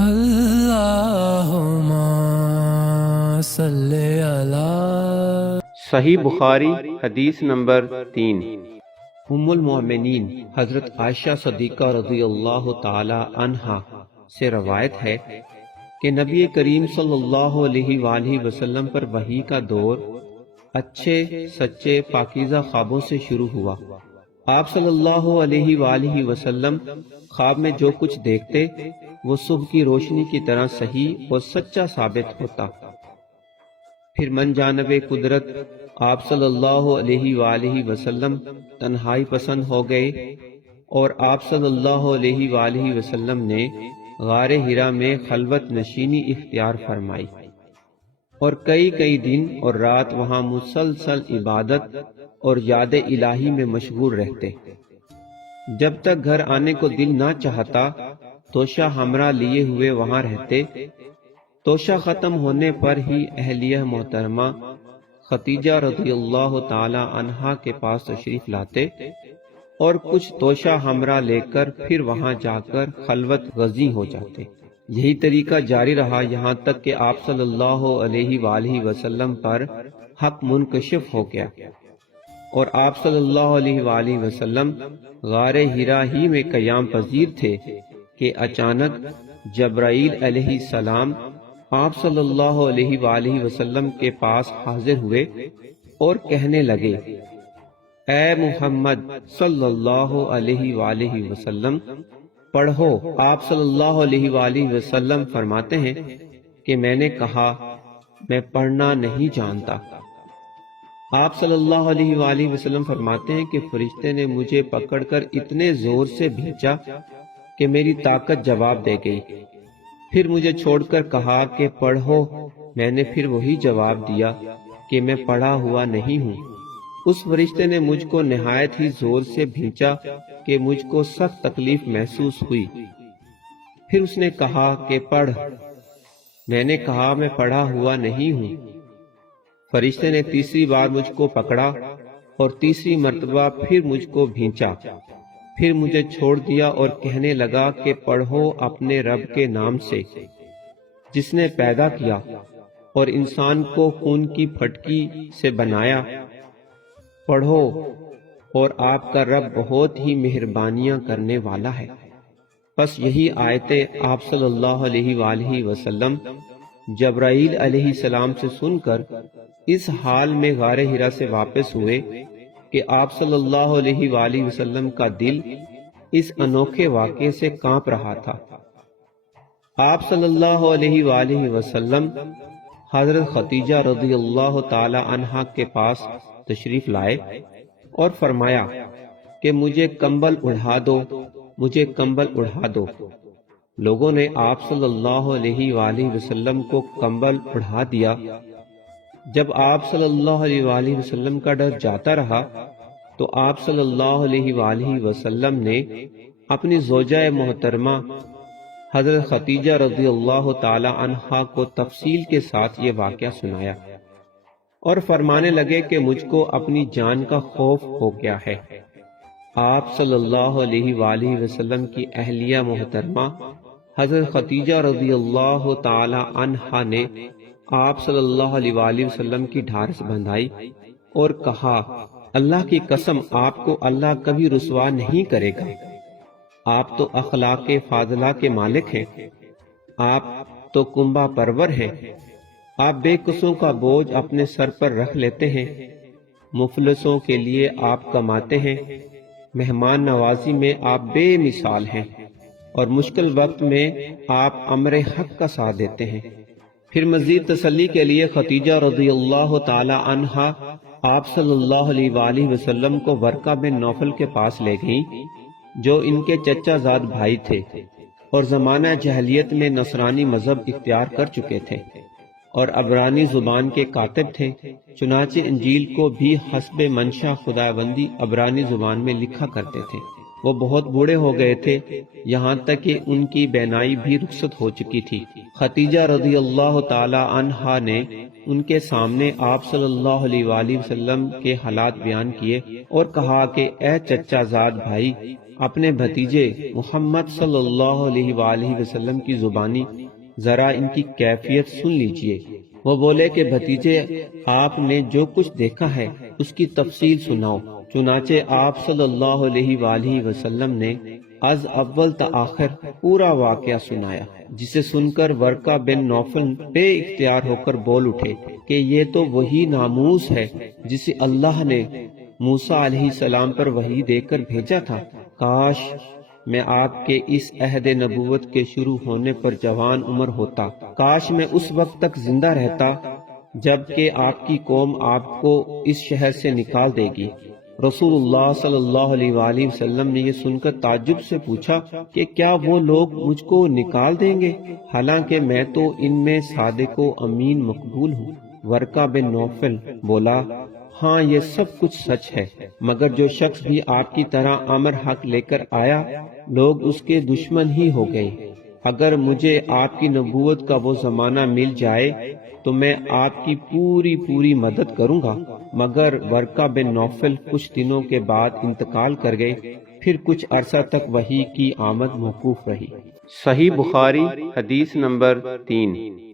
اللہم صلی علی صحیح بخاری حدیث نمبر 3۔ ام المؤمنین حضرت عائشہ صدیقہ رضی اللہ تعالی عنہا سے روایت ہے کہ نبی کریم صلی اللہ علیہ وآلہ وسلم پر وحی کا دور اچھے سچے پاکیزہ خوابوں سے شروع ہوا۔ آپ صلی اللہ علیہ وآلہ وسلم خواب میں جو کچھ دیکھتے وہ صبح کی روشنی کی طرح صحیح اور سچا ثابت ہوتا۔ پھر من جانب قدرت آپ صلی اللہ علیہ وآلہ وسلم تنہائی پسند ہو گئے اور آپ صلی اللہ علیہ وآلہ وسلم نے غار حرا میں خلوت نشینی اختیار فرمائی اور کئی دن اور رات وہاں مسلسل عبادت اور یاد الہی میں مشغول رہتے۔ جب تک گھر آنے کو دل نہ چاہتا توشہ ہمراہ لیے ہوئے وہاں رہتے۔ توشہ ختم ہونے پر ہی اہلیہ محترمہ خدیجہ رضی اللہ تعالی عنہا کے پاس تشریف لاتے اور کچھ توشہ ہمراہ لے کر پھر وہاں جا کر خلوت غزی ہو جاتے۔ یہی طریقہ جاری رہا یہاں تک کہ آپ صلی اللہ علیہ وآلہ وسلم پر حق منکشف ہو گیا اور آپ صلی اللہ علیہ وآلہ وسلم غار حرا ہی میں قیام پذیر تھے کہ اچانک جبرائیل علیہ السلام آپ صلی اللہ علیہ وآلہ وسلم کے پاس حاضر ہوئے اور کہنے لگے، اے محمد صلی اللہ علیہ وآلہ وسلم پڑھو۔ آپ صلی اللہ علیہ وآلہ وسلم فرماتے ہیں کہ میں نے کہا میں پڑھنا نہیں جانتا۔ آپ صلی اللہ علیہ وآلہ وسلم فرماتے ہیں کہ فرشتے نے مجھے پکڑ کر اتنے زور سے بھینچا کہ میری طاقت جواب دے گئی۔ پھر مجھے چھوڑ کر کہا کہ پڑھو، میں نے پھر وہی جواب دیا کہ میں پڑھا ہوا نہیں ہوں۔ اس فرشتے نے مجھ کو نہایت ہی زور سے بھینچا کہ مجھ کو سخت تکلیف محسوس ہوئی۔ پھر اس نے کہا کہ پڑھ، میں نے کہا میں پڑھا ہوا نہیں ہوں۔ فرشتے نے تیسری بار مجھ کو پکڑا اور تیسری مرتبہ پھر مجھ کو بھینچا، پھر مجھے چھوڑ دیا اور کہنے لگا کہ پڑھو اپنے رب کے نام سے جس نے پیدا کیا اور انسان کو خون کی پھٹکی سے بنایا۔ پڑھو اور آپ کا رب بہت ہی مہربانیاں کرنے والا ہے۔ بس یہی آیتیں آپ صلی اللہ علیہ وآلہ وسلم جبرائیل علیہ السلام سے سن کر اس حال میں غار حرا سے واپس ہوئے کہ آپ صلی اللہ علیہ وآلہ وسلم کا دل اس انوکھے واقعے سے کانپ رہا تھا۔ آپ صلی اللہ علیہ وآلہ وسلم حضرت خدیجہ رضی اللہ تعالی عنہا کے پاس تشریف لائے اور فرمایا کہ مجھے کمبل اڑھا دو، مجھے کمبل اڑھا دو۔ لوگوں نے آپ صلی اللہ علیہ وآلہ وسلم کو کمبل اڑھا دیا۔ جب آپ صلی اللہ علیہ وآلہ وسلم کا ڈر جاتا رہا تو آپ صلی اللہ علیہ وآلہ وسلم نے اپنی زوجہ محترمہ حضرت خدیجہ رضی اللہ تعالی عنہا کو تفصیل کے ساتھ یہ واقعہ سنایا اور فرمانے لگے کہ مجھ کو اپنی جان کا خوف ہو گیا ہے۔ آپ صلی اللہ علیہ وآلہ وسلم کی اہلیہ محترمہ حضرت خدیجہ رضی اللہ تعالی عنہا نے آپ صلی اللہ علیہ وآلہ وسلم کی ڈھارس بندھائی اور کہا، اللہ کی قسم آپ کو اللہ کبھی رسوا نہیں کرے گا۔ آپ تو اخلاق فاضلہ کے مالک ہیں، آپ تو کنبہ پرور ہیں، آپ بے قصوں کا بوجھ اپنے سر پر رکھ لیتے ہیں، مفلسوں کے لیے آپ کماتے ہیں، مہمان نوازی میں آپ بے مثال ہیں اور مشکل وقت میں آپ امر حق کا ساتھ دیتے ہیں۔ پھر مزید تسلی کے لیے خدیجہ رضی اللہ تعالی عنہا آپ صلی اللہ علیہ وآلہ وسلم کو ورقہ بن نوفل کے پاس لے گئیں جو ان کے چچا زاد بھائی تھے اور زمانہ جہلیت میں نصرانی مذہب اختیار کر چکے تھے اور عبرانی زبان کے کاتب تھے، چنانچہ انجیل کو بھی حسب منشا خداوندی عبرانی زبان میں لکھا کرتے تھے۔ وہ بہت بوڑھے ہو گئے تھے، یہاں تک کہ ان کی بینائی بھی رخصت ہو چکی تھی۔ خدیجہ رضی اللہ تعالی عنہا نے ان کے سامنے آپ صلی اللہ علیہ وآلہ وسلم کے حالات بیان کیے اور کہا کہ اے چچا زاد بھائی، اپنے بھتیجے محمد صلی اللہ علیہ وآلہ وسلم کی زبانی ذرا ان کی کیفیت سن لیجئے۔ وہ بولے کہ بھتیجے، آپ نے جو کچھ دیکھا ہے اس کی تفصیل سناؤ۔ چنانچہ آپ صلی اللہ علیہ وآلہ وسلم نے از اول تا آخر پورا واقعہ سنایا، جسے سن کر ورقہ بن نوفل بے اختیار ہو کر بول اٹھے کہ یہ تو وہی ناموس ہے جسے اللہ نے موسیٰ علیہ السلام پر وحی دے کر بھیجا تھا۔ کاش میں آپ کے اس عہد نبوت کے شروع ہونے پر جوان عمر ہوتا، کاش میں اس وقت تک زندہ رہتا جب کہ آپ کی قوم آپ کو اس شہر سے نکال دے گی۔ رسول اللہ صلی اللہ علیہ وآلہ وسلم نے یہ سن کر تعجب سے پوچھا کہ کیا وہ لوگ مجھ کو نکال دیں گے، حالانکہ میں تو ان میں صادق و امین مقبول ہوں۔ ورقہ بن نوفل بولا، ہاں یہ سب کچھ سچ ہے، مگر جو شخص بھی آپ کی طرح امر حق لے کر آیا لوگ اس کے دشمن ہی ہو گئے۔ اگر مجھے آپ کی نبوت کا وہ زمانہ مل جائے تو میں آپ کی پوری مدد کروں گا، مگر ورقہ بن نوفل کچھ دنوں کے بعد انتقال کر گئے، پھر کچھ عرصہ تک وحی کی آمد موقوف رہی۔ صحیح بخاری حدیث نمبر 3۔